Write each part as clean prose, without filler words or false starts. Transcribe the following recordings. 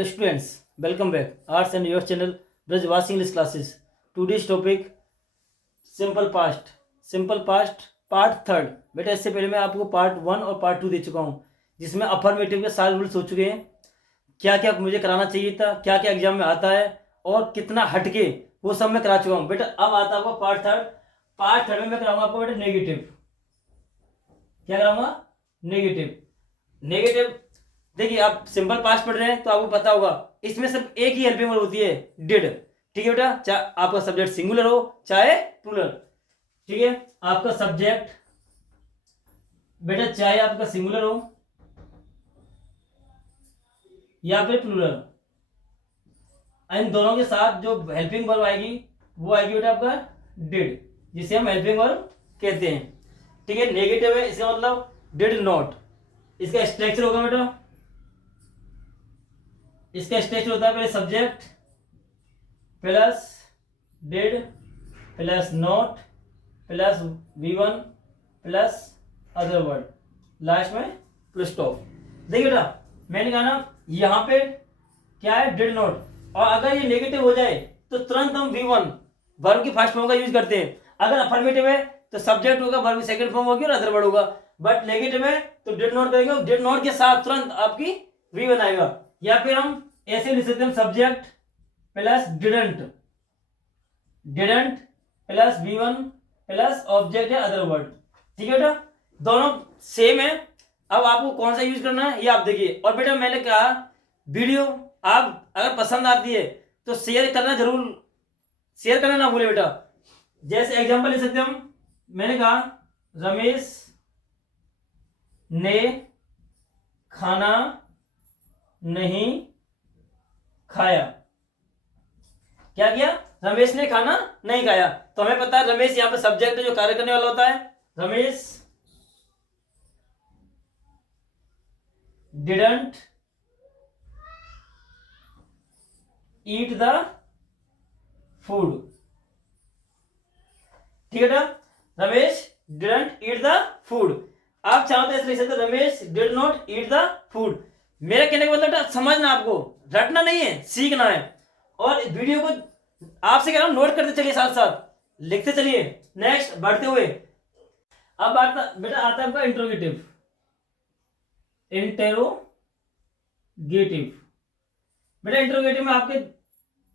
Students, welcome back. Arts and your channel Brajvasi English classes. Today's topic simple past. Simple past part third. बेटा इससे पहले मैं आपको part one और part two दे चुका हूँ, जिसमें अफर्मेटिव के सारे रूल्स हो चुके हैं, क्या क्या मुझे कराना चाहिए था, क्या क्या एग्जाम में आता है और कितना हटके, वो सब मैं करा चुका हूँ। बेटा अब आता है आपको पार्ट थर्ड। पार्ट थर्ड में मैं कराऊंगा आपको बेटा नेगेटिव। क्या कराऊंगा? नेगेटिव। नेगेटिव देखिए, आप सिंपल पास्ट पढ़ रहे हैं तो आपको पता होगा इसमें सिर्फ एक ही हेल्पिंग वर्ब होती है, डिड। ठीक है बेटा, चाहे आपका सब्जेक्ट सिंगुलर हो चाहे प्लूरल। ठीक है, आपका सब्जेक्ट बेटा चाहे आपका सिंगुलर हो या फिर प्लूरल, इन दोनों के साथ जो हेल्पिंग वर्ब आएगी वो आएगी बेटा आपका डिड, जिसे हम हेल्पिंग वर्ब कहते हैं। ठीक है, नेगेटिव है, इसका मतलब डिड नॉट। इसका स्ट्रक्चर होगा बेटा, इसका स्ट्रक्चर होता है पहले subject plus did plus not plus V1 plus other word, last में प्लस स्टॉप। देखिए बेटा मैंने कहा ना, यहां पे क्या है? Did not. और अगर ये नेगेटिव हो जाए तो तुरंत हम V1 वर्ब की फर्स्ट फॉर्म का यूज करते हैं। अगर अफर्मेटिव है तो सब्जेक्ट होगा, वर्ब की सेकंड फॉर्म होगी और अदर वर्ड होगा। बट नेगेटिव है तो डिड नॉट करेंगे, डिड नॉट के साथ तुरंत आपकी V1 आएगा। या फिर हम ऐसे लिख सकते हैं, subject plus didn't, didn't plus V1 plus object है अदर वर्ड। ठीक है बेटा, दोनों सेम है। अब आपको कौन सा यूज करना है ये आप देखिए। और बेटा मैंने कहा वीडियो आप अगर पसंद आती है तो शेयर करना जरूर, शेयर करना ना भूले बेटा। जैसे एग्जांपल ले सकते हैं हम, मैंने कहा रमेश ने खाना नहीं खाया। क्या किया? रमेश ने खाना नहीं खाया। तो हमें पता है रमेश यहां पर सब्जेक्ट जो कार्य करने वाला होता है। Ramesh didn't eat the food. ठीक है बेटा, Ramesh didn't eat the food. आप चाहो तो ऐसे लिख सकते, Ramesh did not eat the food. मेरा कहने का मतलब समझना, आपको रटना नहीं है, सीखना है। और वीडियो को आपसे कह रहा हूं नोट करते चलिए, साथ साथ लिखते चलिए। नेक्स्ट बढ़ते हुए अब आता बेटा, आता है आपका इंट्रोगेटिव। इंटेरोगेटिव बेटा, इंट्रोगेटिव में आपके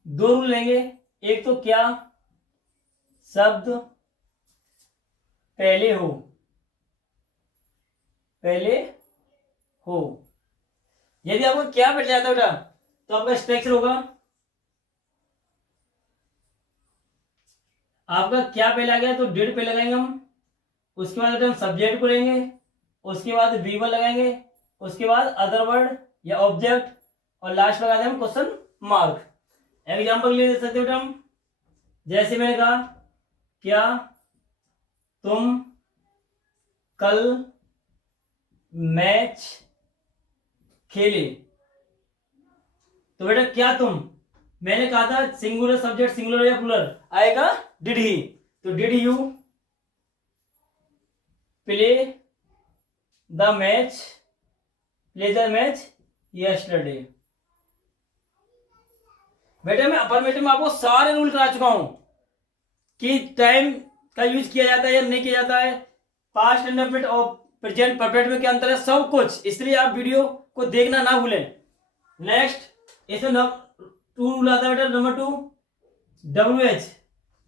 दो रूल लेंगे। एक तो क्या शब्द पहले हो, पहले हो। यदि आपको क्या बैठ जाता है बेटा तो आपका स्ट्रक्चर होगा, आपका क्या पहले आ गया तो डिड पे लगाएंगे हम, उसके बाद हम सब्जेक्ट को लेंगे, उसके बाद V1 लगाएंगे, उसके बाद अदर वर्ड या ऑब्जेक्ट, और लास्ट लगा देंगे हम क्वेश्चन मार्क। एग्जाम्पल ले सकते बेटा हम, जैसे मैंने कहा क्या तुम कल मैच खेले। तो बेटा क्या तुम, मैंने कहा था सिंगुलर सब्जेक्ट सिंगुलर या प्लूरल आएगा डिड ही। तो did you play the match, play the match yesterday. बेटा मैं अफर्मेटिव में आपको सारे रूल करा चुका हूं कि टाइम का यूज किया जाता है या नहीं किया जाता है, पास्ट इंडेफिनिट और प्रेजेंट परफेक्ट में क्या अंतर है, सब कुछ। इसलिए आप वीडियो को देखना ना भूलें। नेक्स्ट इसमें टू रूल आता है बेटा। Number 2 WH।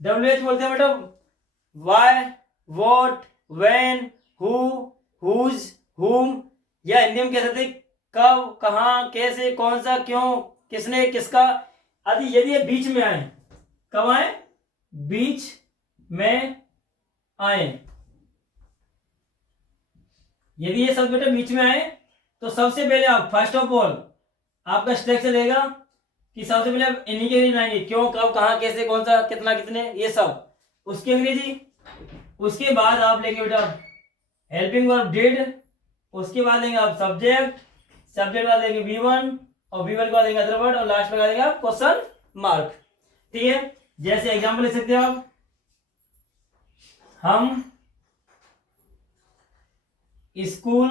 WH बोलते हैं बेटा why, what, when, who, whose, whom, या हिंदी में कह सकते कब, कहां, कैसे, कौन सा, क्यों, किसने, किसका आदि। यदि ये बीच में आए, कब आए? बीच में आए। यदि ये सब बेटा बीच में आए तो सबसे पहले आप फर्स्ट ऑफ ऑल आपका स्ट्रक्चर रहेगा कि सबसे पहले आप इन्हीं के बनाएंगे, क्यों, कब, कहां, कैसे, कौन सा, कितना, कितने, ये सब उसकी अंग्रेजी। उसके बाद आप लेंगे बेटा हेल्पिंग वर्ब डिड, उसके बाद लेंगे आप सब्जेक्ट, सब्जेक्ट बाद लेंगे V1 और V1 के बाद लेंगे अदर वर्ड, और लास्ट में देंगे आप क्वेश्चन मार्क। ठीक है, जैसे एग्जांपल ले सकते हैं आप, हम स्कूल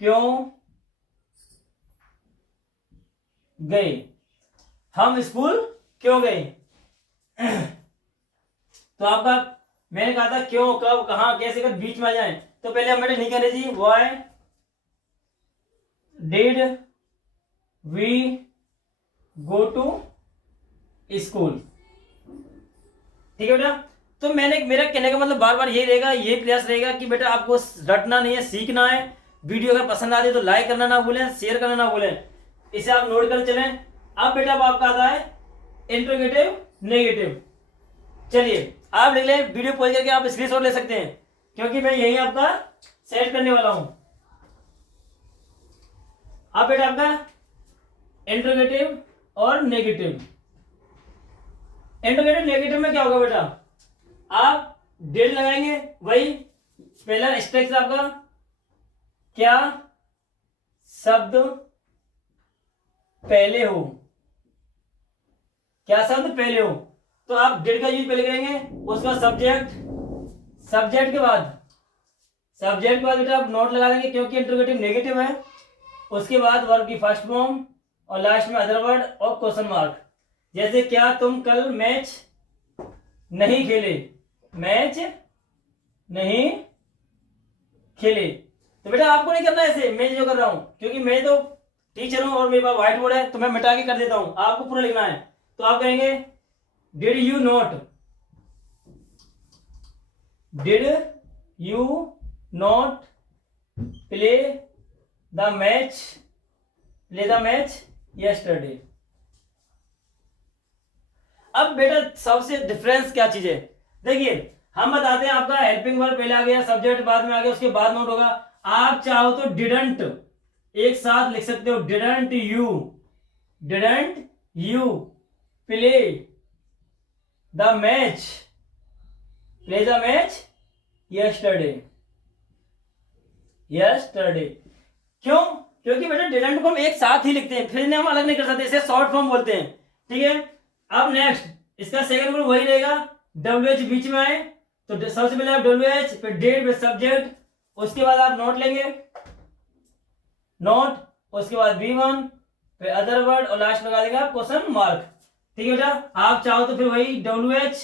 क्यों गए। हम स्कूल क्यों गए? तो आपका मैंने कहा था क्यों, कब, कहां, कैसे कर बीच में आ जाए, तो पहले हम बेटे नहीं करे जी। Why did we go to school. ठीक है बेटा। तो मैंने मेरा कहने का मतलब बार बार यही रहेगा, ये प्रयास रहेगा कि बेटा आपको रटना नहीं है, सीखना है। वीडियो अगर पसंद आती है तो लाइक करना ना भूलें, शेयर करना ना भूलें, इसे आप नोट कर चलें। अब बेटा अब आपका आता है इंट्रोगेटिव नेगेटिव। चलिए आप लिख लें, वीडियो पॉज करके आप स्क्रीनशॉट ले सकते हैं, क्योंकि मैं यही आपका सेट करने वाला हूं। अब बेटा आपका इंट्रोगेटिव और नेगेटिव। इंट्रोगेटिव नेगेटिव में क्या होगा बेटा, आप डिड लगाएंगे, वही पहला स्ट्रक्चर आपका, क्या शब्द पहले हो, क्या शब्द पहले हो, तो आप डिड का यूज पहले करेंगे। उसके बाद सब्जेक्ट, सब्जेक्ट के बाद बेटा आप नोट लगा देंगे, क्योंकि इंट्रोगेटिव नेगेटिव है। उसके बाद वर्ब की फर्स्ट फॉर्म और लास्ट में अदर वर्ड और क्वेश्चन मार्क। जैसे क्या तुम कल मैच नहीं खेले, मैच नहीं खेले, तो बेटा आपको नहीं करना ऐसे मैं जो कर रहा हूं, क्योंकि मैं तो टीचर हूं और मेरे पास व्हाइट बोर्ड है, तो मैं मिटा के कर देता हूं, आपको पूरा लिखना है। तो आप कहेंगे did you not play the match yesterday. अब बेटा सबसे डिफरेंस क्या चीज है, देखिए हम बताते हैं, आपका हेल्पिंग वर्ब पहले आ गया, सब्जेक्ट बाद में आ गया, उसके बाद नोट होगा। आप चाहो तो डिडंट एक साथ लिख सकते हो, didn't you play the match yesterday. क्यों? क्योंकि बेटा डिडंट को हम एक साथ ही लिखते हैं, फिर इन्हें हम अलग नहीं कर सकते, इसे शॉर्ट फॉर्म बोलते हैं। ठीक है। अब नेक्स्ट इसका सेकंड रूल वही रहेगा, WH बीच में आए तो सबसे पहले आप WH, फिर डेट, फिर सब्जेक्ट, उसके बाद आप नोट लेंगे, नोट, उसके बाद V1, फिर अदर वर्ड और लास्ट लगा देगा क्वेश्चन मार्क। ठीक है बेटा। आप चाहो तो फिर वही WH,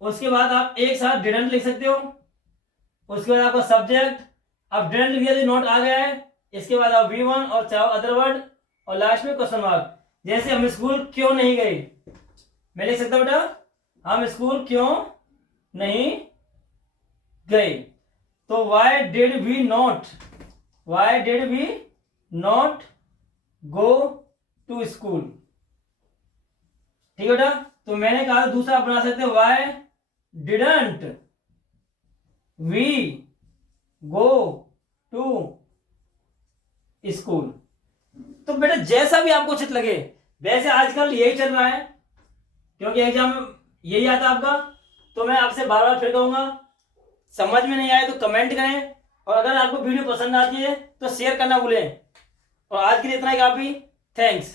उसके बाद आप एक साथ डिडंट लिख सकते हो, उसके बाद आपका सब्जेक्ट, अब डिडंट लिख दिया नोट आ गया है, इसके बाद आप V1 और चाहो अदर वर्ड और लास्ट में क्वेश्चन मार्क। जैसे हम स्कूल क्यों नहीं गए, मैं लिख सकता हूं बेटा हम स्कूल क्यों नहीं गए, तो why did we not go to school. ठीक है बेटा। तो मैंने कहा दूसरा आप बना सकते हो, why didn't we go to school. तो बेटा जैसा भी आपको उचित लगे, वैसे आजकल यही चल रहा है, क्योंकि एग्जाम में यही आता आपका। तो मैं आपसे बार बार फिर कहूंगा, समझ में नहीं आए तो कमेंट करें, और अगर आपको वीडियो पसंद आती है तो शेयर करना भूलें। और आज के लिए इतना ही काफी। थैंक्स।